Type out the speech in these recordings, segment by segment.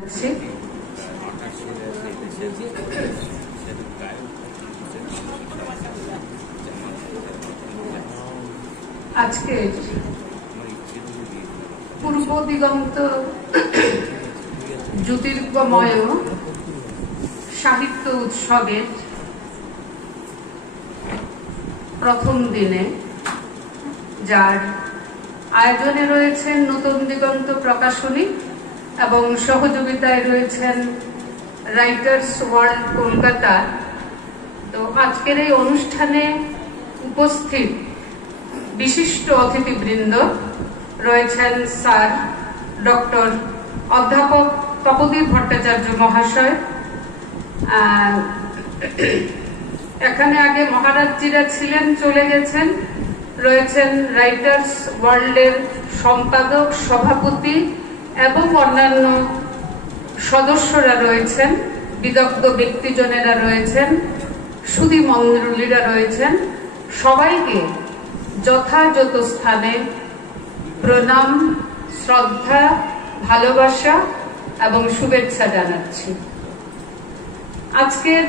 আজকে পূর্ব দিগন্ত জ্যোতির্গময় সাহিত্য উৎসবের প্রথম দিনে, যার আয়োজনে রয়েছেন নতুন দিগন্ত প্রকাশনী এবং সহযোগিতায় রয়েছেন রাইটার্স ওয়ার্ল্ড কলকাতা। তো আজকের এই অনুষ্ঠানে উপস্থিত বিশিষ্ট অতিথিবৃন্দ রয়েছেন স্যার ডক্টর অধ্যাপক তপোদীপ ভট্টাচার্য মহাশয়। এখানে আগে মহারাজজিরা ছিলেন, চলে গেছেন। রয়েছেন রাইটার্স ওয়ার্ল্ডের সম্পাদক, সভাপতি এবং অন্যান্য সদস্যরা রয়েছেন, বিদগ্ধ ব্যক্তিজনেরা রয়েছেন, সুধী মণ্ডলীরা রয়েছেন। সবাইকে যথাযথ স্থানে প্রণাম, শ্রদ্ধা, ভালোবাসা এবং শুভেচ্ছা জানাচ্ছি। আজকের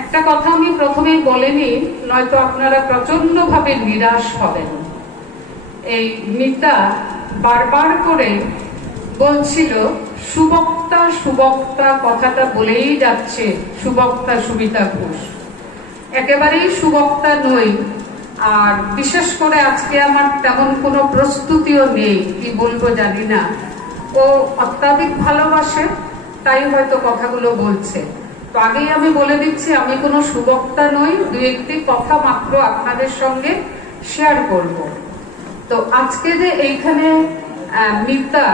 একটা কথা আমি প্রথমেই বলিনি, নয়তো আপনারা প্রচন্ডভাবে নিরাশ হবেন। এই মিতা বারবার করে বলছিল সুবক্তা সুবক্তা, কথাটা বলেই যাচ্ছে সুবক্তা সুবিতা ঘোষ। একেবারেই সুবক্তা নই, আর বিশেষ করে আজকে আমার তেমন কোনো প্রস্তুতিও নেই, কি বলবো জানি না। ও অত্যাধিক ভালোবাসে, তাই হয়তো কথাগুলো বলছে। তো আগেই আমি বলে দিচ্ছি, আমি কোনো সুবক্তা নই, দু একটি কথা মাত্র আপনাদের সঙ্গে শেয়ার করব। তো আজকে যে এইখানে মিতা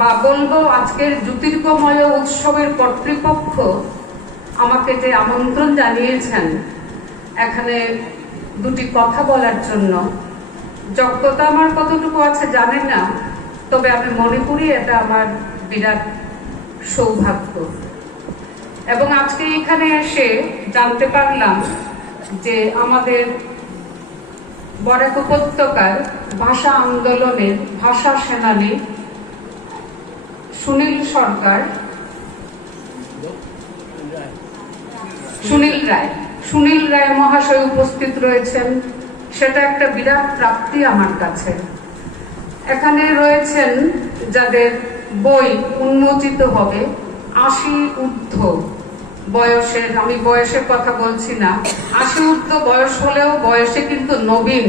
বা বলবো আজকের জ্যোতির্গময় উৎসবের কর্তৃপক্ষ আমাকে যে আমন্ত্রণ জানিয়েছেন এখানে দুটি কথা বলার জন্য, যোগ্যতা আমার কতটুকু আছে জানেন না, তবে আমি মনে করি এটা আমার বিরাট সৌভাগ্য। এবং আজকে এখানে এসে জানতে পারলাম যে আমাদের বরাক উপত্যকার ভাষা আন্দোলনের ভাষা সেনানী সুনীল রায় মহাশয় উপস্থিত রয়েছেন। সেটা একটা বিরাট প্রাপ্তি আমার কাছে। এখানে রয়েছেন যাদের বই উন্মোচিত হবে ৮০ ঊর্ধ্ব বয়সের, আমি বয়সের কথা বলছি না, ৮০ ঊর্ধ্ব বয়স হলেও বয়সে কিন্তু নবীন।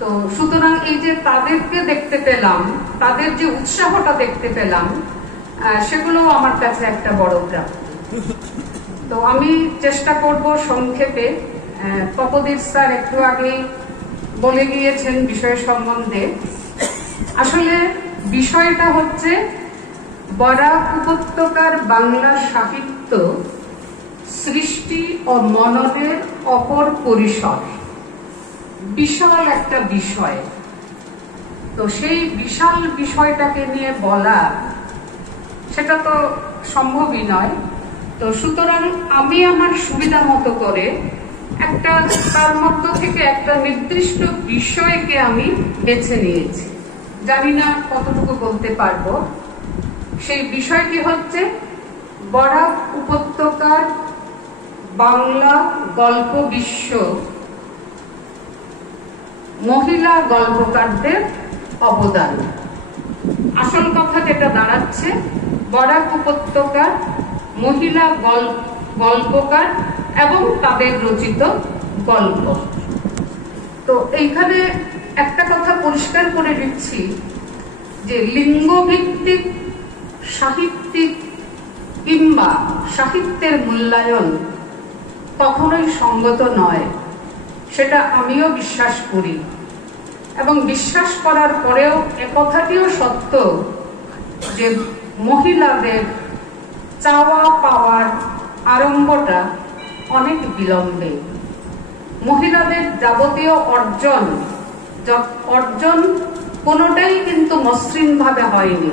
তো সুতরাং এই যে তাদেরকে দেখতে পেলাম, তাদের যে উৎসাহটা দেখতে পেলাম, সেগুলো আমার কাছে একটা বড় প্রাপ্তি। তো আমি চেষ্টা করব সংক্ষেপে। তপোদীপ স্যার একটু আগেই বলে গিয়েছেন বিষয় সম্বন্ধে। আসলে বিষয়টা হচ্ছে বরাক উপত্যকার বাংলা সাহিত্য সৃষ্টি ও মননের অপর পরিসর, বিশাল একটা বিষয়। তো সেই বিশাল বিষয়টাকে নিয়ে বলা সেটা তো সম্ভবই নয়। তো সুতরাং আমি আমার সুবিধা মতো করে একটা তার মধ্য থেকে একটা নির্দিষ্ট বিষয়কে আমি বেছে নিয়েছি। জানি না কতটুকু বলতে পারবো। সেই বিষয়টি হচ্ছে বরাক উপত্যকার বাংলা গল্প বিশ্ব মহিলা গল্পকারদের অবদান। আসল কথা যেটা দাঁড়াচ্ছে, বরাক উপত্যকার মহিলা গল্পকার এবং তাদের রচিত গল্প। তো এইখানে একটা কথা পরিষ্কার করে দিচ্ছি যে লিঙ্গভিত্তিক সাহিত্যিক কিংবা সাহিত্যের মূল্যায়ন কখনোই সঙ্গত নয়, সেটা আমিও বিশ্বাস করি। এবং বিশ্বাস করার পরেও একথাটিও সত্য যে মহিলাদের চাওয়া পাওয়ার আরম্ভটা অনেক বিলম্বে। মহিলাদের যাবতীয় অর্জন কোনোটাই কিন্তু মসৃণ ভাবে হয়নি।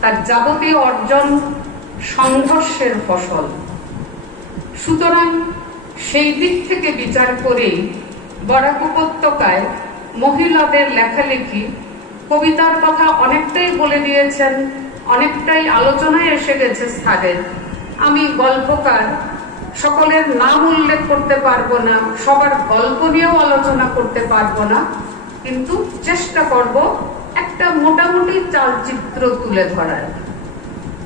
তার যাবতীয় অর্জন সংঘর্ষের ফসল। সুতরাং সেই দিক থেকে বিচার করেই বরাক উপত্যকায় মহিলাদের লেখালেখি, কবিতার কথা অনেকটাই বলে দিয়েছেন অনেকটাই আলোচনায় এসে গেছে স্যারের। আমি গল্পকার, সকলের নাম উল্লেখ করতে পারবো না, সবার গল্প নিয়েও আলোচনা করতে পারবো না, কিন্তু চেষ্টা করব একটা মোটামুটি চালচিত্র তুলে ধরার।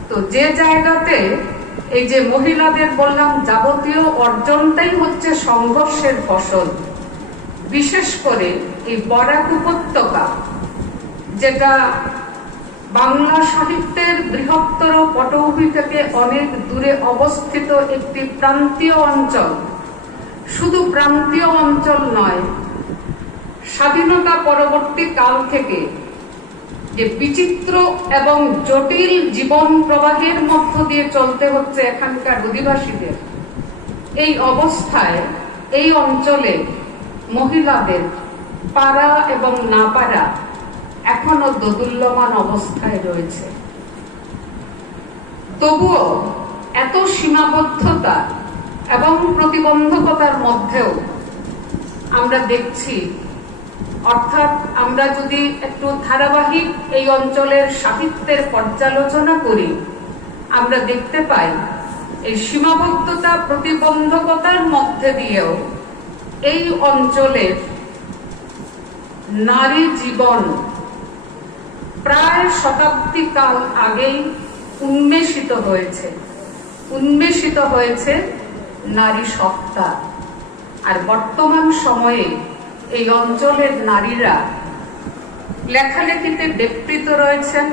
তো যে জায়গাতে এই যে মহিলাদের বললাম যাবতীয় অর্জনটাই হচ্ছে সংঘর্ষের ফসল, বিশেষ করে এই বরাক উপত্যকা, যেটা বাংলা সাহিত্যের বৃহত্তর পটভূমি থেকে অনেক দূরে অবস্থিত একটি প্রান্তীয় অঞ্চল। শুধু প্রান্তীয় অঞ্চল নয়, স্বাধীনতা পরবর্তী কাল থেকে যে বিচিত্র এবং জটিল জীবন প্রবাহের মধ্য দিয়ে চলতে হচ্ছে এখানকার অধিবাসীদের, এই অবস্থায় এই অঞ্চলে মহিলাদের পারা এবং না পারা এখনো দোদুল্যমান অবস্থায় রয়েছে। তবুও এত সীমাবদ্ধতা এবং প্রতিবন্ধকতার মধ্যেও আমরা দেখছি, অর্থাৎ আমরা যদি একটু ধারাবাহিক এই অঞ্চলের সাহিত্যের পর্যালোচনা করি, আমরা দেখতে পাই এই সীমাবদ্ধতা প্রতিবন্ধকতার মধ্যে দিয়েও এই অঞ্চলের নারী জীবন প্রায় শতাব্দী কাল আগেই উন্মেষিত হয়েছে নারী সত্তা। আর বর্তমান সময়ে এই অঞ্চলের নারীরা লেখালেখিতে ব্যাপৃত রয়েছেন,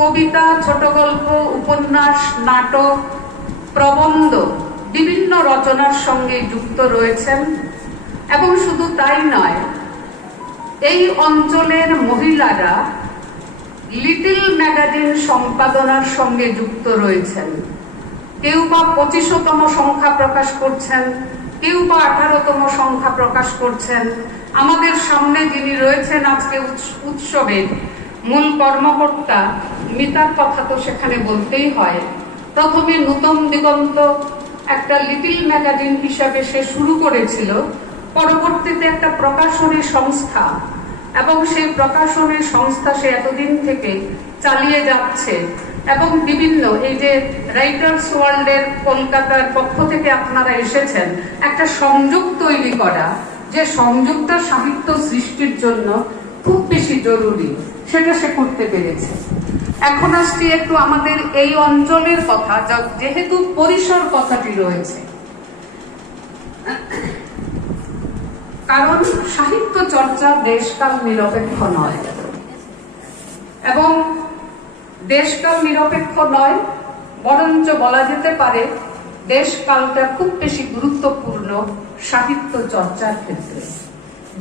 কবিতা, ছোট গল্প, উপন্যাস, নাটক, প্রবন্ধ, বিভিন্ন রচনার সঙ্গে যুক্ত রয়েছেন। এবং শুধু তাই নয়, এই অঞ্চলের মহিলারা লিটল ম্যাগাজিন সম্পাদনার সঙ্গে যুক্ত রয়েছেন। কেউ বা 25তম সংখ্যা প্রকাশ করছেন, কেউ বা 18তম সংখ্যা প্রকাশ করছেন। আমাদের সামনে যিনি রয়েছেন আজকে উৎসবের মূল কর্মকর্তা, মিতার কথা তো সেখানে বলতেই হয়। প্রথমে নূতন দিগন্ত একটা লিটল ম্যাগাজিন হিসাবে সে শুরু করেছিল, পরবর্তীতে একটা প্রকাশনী সংস্থা, এবং সেই প্রকাশনী সংস্থা সে এতদিন থেকে চালিয়ে যাচ্ছে। এবং বিভিন্ন এই যে রাইটার্স ওয়ার্ল্ডের কলকাতার পক্ষ থেকে আপনারা এসেছেন, একটা সংযোগ তৈরি করা, যে সংযোগটা সাহিত্য সৃষ্টির জন্য খুব বেশি জরুরি, সেটা সে করতে পেরেছে। এখন আসছি একটু আমাদের এই অঞ্চলের কথা, যেহেতু পরিসর কথাটি রয়েছে, কারণ সাহিত্য চর্চা দেশকাল নিরপেক্ষ নয়, এবং দেশকাল নিরপেক্ষ নয়, বরঞ্চ বলা যেতে পারে দেশকালটা খুব বেশি গুরুত্বপূর্ণ সাহিত্য চর্চার ক্ষেত্রে।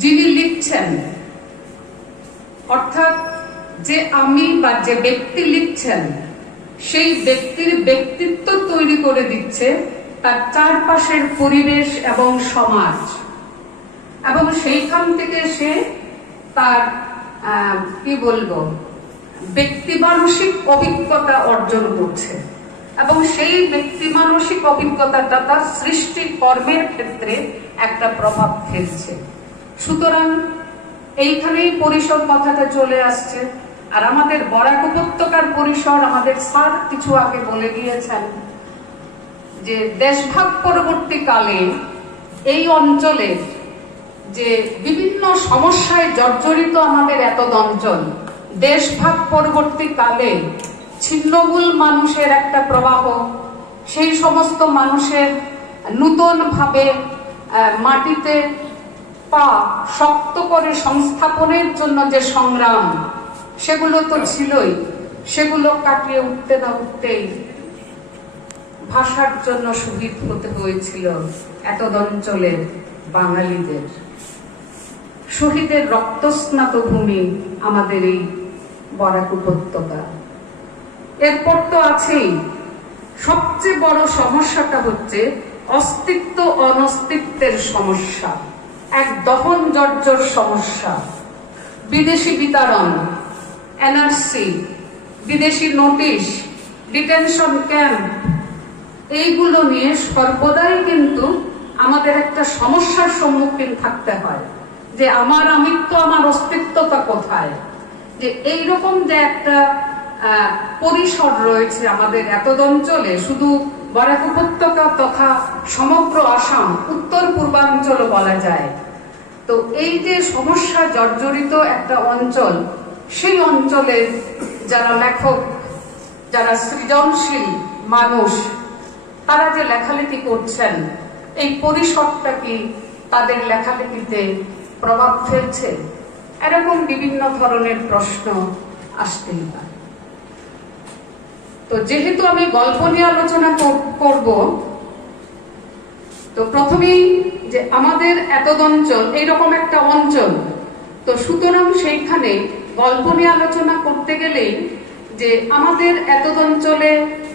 যিনি লিখছেন, অর্থাৎ যে আমি বা যে ব্যক্তি লিখছেন, সেই ব্যক্তির ব্যক্তিত্ব তৈরি করে দিচ্ছে তার চারপাশের পরিবেশ এবং সমাজ, এবং সেইখান থেকে সে তার কি বলবো ব্যক্তি মানসিক অভিজ্ঞতা অর্জন করছে, এবং সেই ব্যক্তি মানসিক অভিজ্ঞতাটা তার সৃষ্টি কর্মের ক্ষেত্রে একটা প্রভাব ফেলছে। সুতরাং এইখানেই পরিসর কথাটা চলে আসছে। আর আমাদের বরাক উপত্যকার পরিসর আমাদের স্যার কিছু আগে বলে গিয়েছেন যে দেশভাগ পরবর্তীকালে এই অঞ্চলে যে বিভিন্ন সমস্যায় জর্জরিত আমাদের এত অঞ্চল, দেশভাগ পরবর্তীকালে ছিন্নমূল মানুষের একটা প্রবাহ, সেই সমস্ত মানুষের নূতন ভাবে মাটিতে পা শক্ত করে সংস্থাপনের জন্য যে সংগ্রাম, সেগুলো তো ছিলই। সেগুলো কাটিয়ে উঠতে না উঠতেই ভাষার জন্য শহীদ হতে হয়েছিল এত অঞ্চলের বাঙালিদের। শহীদের রক্তস্নাত ভূমি আমাদের এই বরাক উপত্যকা। এরপর তো আছেই সবচেয়ে বড় সমস্যাটা হচ্ছে অস্তিত্ব অনস্তিত্বের সমস্যা, এক দহন জর্জর সমস্যা। বিদেশি বিতাড়ন, এনআরসি, বিদেশি নোটিশ, ডিটেনশন ক্যাম্প, এইগুলো নিয়ে সর্বদাই কিন্তু আমাদের একটা সমস্যার সম্মুখীন থাকতে হয় যে আমার আমিত্ব, আমার অস্তিত্বটা কোথায়। যে এইরকম যে একটা পরিসর রয়েছে আমাদের এতদ অঞ্চলে, শুধু বরাক উপত্যকা তথা সমগ্র আসাম, উত্তর পূর্বাঞ্চল বলা যায়। তো এই যে সমস্যা জর্জরিত একটা অঞ্চল, সেই অঞ্চলের যারা লেখক, যারা সৃজনশীল মানুষ, তারা যে লেখালেখি করছেন, এই পরিসরটা কি তাদের লেখালেখিতে প্রভাব ফেলছে? এরকম বিভিন্ন ধরনের প্রশ্ন আসতেই পারে। তো যেহেতু আমি গল্প নিয়ে আলোচনা করব, তো প্রথমেই যে আমাদের এতদ অঞ্চল এইরকম একটা অঞ্চল, তো সুতরাং সেইখানে গল্প নিয়ে আলোচনা করতে গেলেই যে আমাদের এতদ অঞ্চলে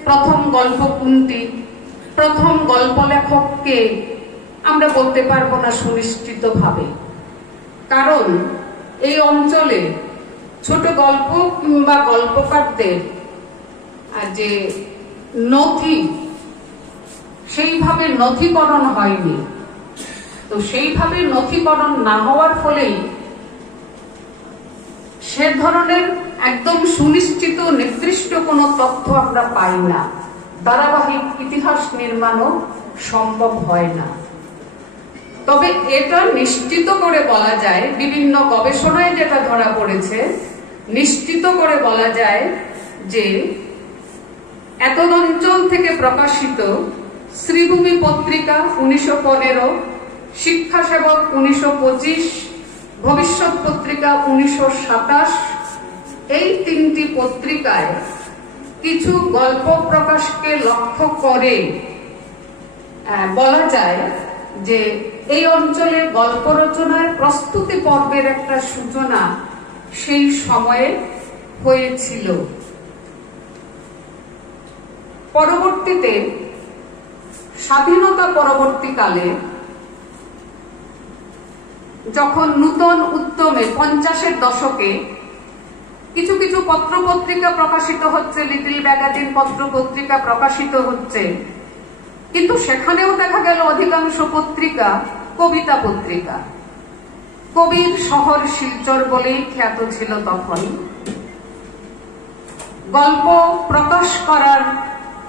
প্রথম গল্প কোনটি, প্রথম গল্প লেখককে আমরা বলতে পারবো না সুনিশ্চিত ভাবে। কারণ এই অঞ্চলে ছোট গল্প কিংবা গল্পকারদের যে নথি, সেইভাবে নথিকরণ হয়নি। তো সেইভাবে নথিকরণ না হওয়ার ফলেই সে ধরনের একদম সুনিশ্চিত নির্দিষ্ট কোনো তথ্য আমরা পাই না, ধারাবাহিক ইতিহাস নির্মাণও সম্ভব হয় না। তবে এটা নিশ্চিত করে বলা যায়, বিভিন্ন গবেষণায় যেটা ধরা পড়েছে, নিশ্চিত করে বলা যায় যে এতদ অঞ্চল থেকে প্রকাশিত শ্রীভূমি পত্রিকা 1915, শিক্ষা সেবক 1925, ভবিষ্যৎ পত্রিকা 1927, এই তিনটি পত্রিকায় কিছু গল্প প্রকাশকে লক্ষ্য করে বলা যায় যে এই অঞ্চলে গল্প রচনার প্রস্তুতি পর্বের একটা সূচনা সেই সময়ে হয়েছিল। পরবর্তীতে স্বাধীনতা পরবর্তীকালে যখন নূতন উদ্যমে 50-এর দশকে কিছু কিছু পত্র পত্রিকা প্রকাশিত হচ্ছে, লিটল ম্যাগাজিন পত্র পত্রিকা প্রকাশিত হচ্ছে, কিন্তু সেখানেও দেখা গেল অধিকাংশ পত্রিকা কবিতা পত্রিকা। কবির শহর শিলচর বলেই খ্যাত ছিল তখন। গল্প প্রকাশ করার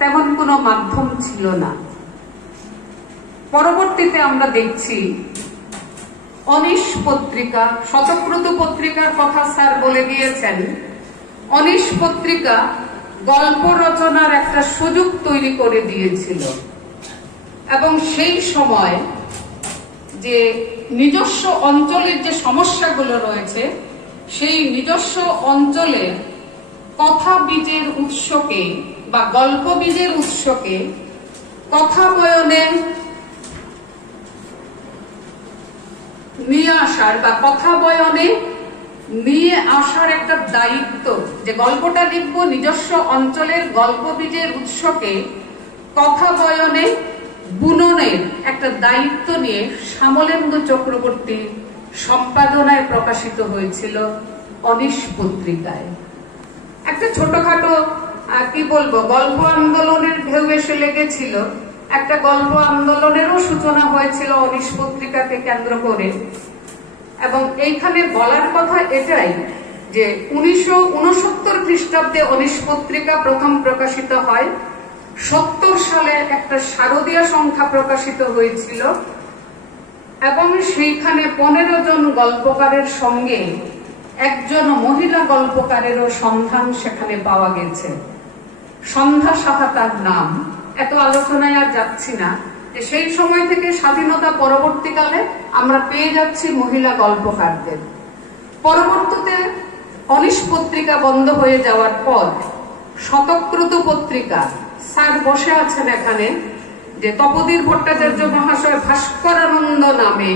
তেমন কোনো মাধ্যম ছিল না। পরবর্তীতে আমরা দেখছি অনিশ পত্রিকা, শতক্রতু পত্রিকার কথা স্যার বলে দিয়েছেন। অনিশ পত্রিকা গল্প রচনার একটা সুযোগ তৈরি করে দিয়েছিল এবং সেই সময় যে নিজস্ব অঞ্চলের যে সমস্যাগুলো রয়েছে, সেই নিজস্ব অঞ্চলের কথা বীজের উৎসকে বা গল্প বীজের উৎসকে কথা বয়নে নিয়ে আসার বা কথা বয়নে নিয়ে আসার একটা দায়িত্ব, যে গল্পটা লিখবো নিজস্ব অঞ্চলের গল্প বীজের উৎসকে কথা বয়নে বুননের একটা দায়িত্ব নিয়ে শ্যামলেন্দু চক্রবর্তী সম্পাদনায় প্রকাশিত হয়েছিল অনিশ পত্রিকায়। একটা ছোটখাটো কি বলবো, গল্প আন্দোলনের ঢেউ এসে লেগেছিল। একটা গল্প আন্দোলনেরও সূচনা হয়েছিল অনিশ পত্রিকাকে কেন্দ্র করে। এবং এইখানে বলার কথা এটাই যে 1969 খ্রিস্টাব্দে অনিশ পত্রিকা প্রথম প্রকাশিত হয়। 70 সালে একটা শারদীয় সংখ্যা প্রকাশিত হয়েছিল এবং সেইখানে 15 জন গল্পকারের সঙ্গে একজন মহিলা গল্পকারেরও সন্ধান সেখানে পাওয়া গেছে। সন্ধ্যা সাহা তার নাম। এত আলোচনায় আর যাচ্ছি না যে সেই সময় থেকে স্বাধীনতা পরবর্তীকালে আমরা পেয়ে যাচ্ছি মহিলা গল্পকারদের। পরবর্তীতে অনিশ পত্রিকা বন্ধ হয়ে যাওয়ার পর শতক্রতু পত্রিকা, স্যার বসে আছেন এখানে, যে তপোধীর ভট্টাচার্য মহাশয় ভাস্করানন্দ নামে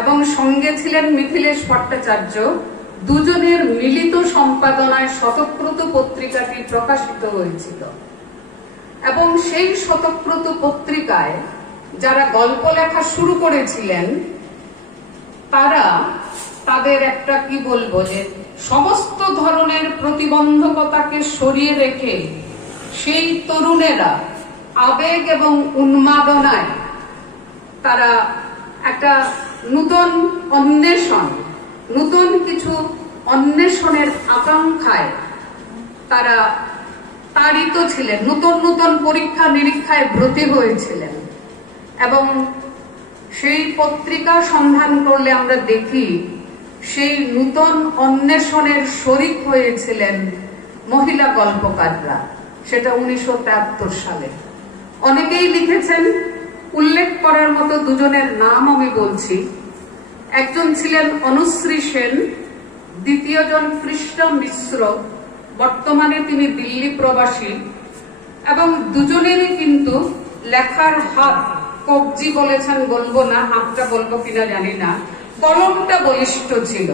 এবং সঙ্গে ছিলেন মিথিলেশ ভট্টাচার্য, দুজনের মিলিত সম্পাদনায় শতক্রতু পত্রিকাটি প্রকাশিত হয়েছিল। এবং সেই শতক্রতু পত্রিকায় যারা গল্প লেখা শুরু করেছিলেন, তারা তাদের একটা কি বলবো, যে সমস্ত ধরনের প্রতিবন্ধকতাকে সরিয়ে রেখে সেই তরুণেরা আবেগ এবং উন্মাদনায় তারা একটা নূতন অন্বেষণ, নূতন কিছু অন্বেষণের আকাঙ্ক্ষায় তারা তাড়িত ছিলেন, নতুন নতুন পরীক্ষা নিরীক্ষায় ব্রতী হয়েছিলেন। এবং সেই পত্রিকা সন্ধান করলে আমরা দেখি সেই নূতন অন্বেষণের শরিক হয়েছিলেন মহিলা গল্পকাররা, সেটা 1973 সালে। অনেকেই লিখেছেন, উল্লেখ করার মতো দুজনের নাম আমি বলছি। একজন ছিলেন অনুশ্রী সেন, দ্বিতীয়জন কৃষ্ণ মিশ্র, বর্তমানে তিনি দিল্লি প্রবাসী। এবং দুজনেরই কিন্তু লেখার হাত, কবজি বলেছেন বলবো না, হাতটা বলবো কিনা জানি না, কলমটা বলিষ্ঠ ছিল।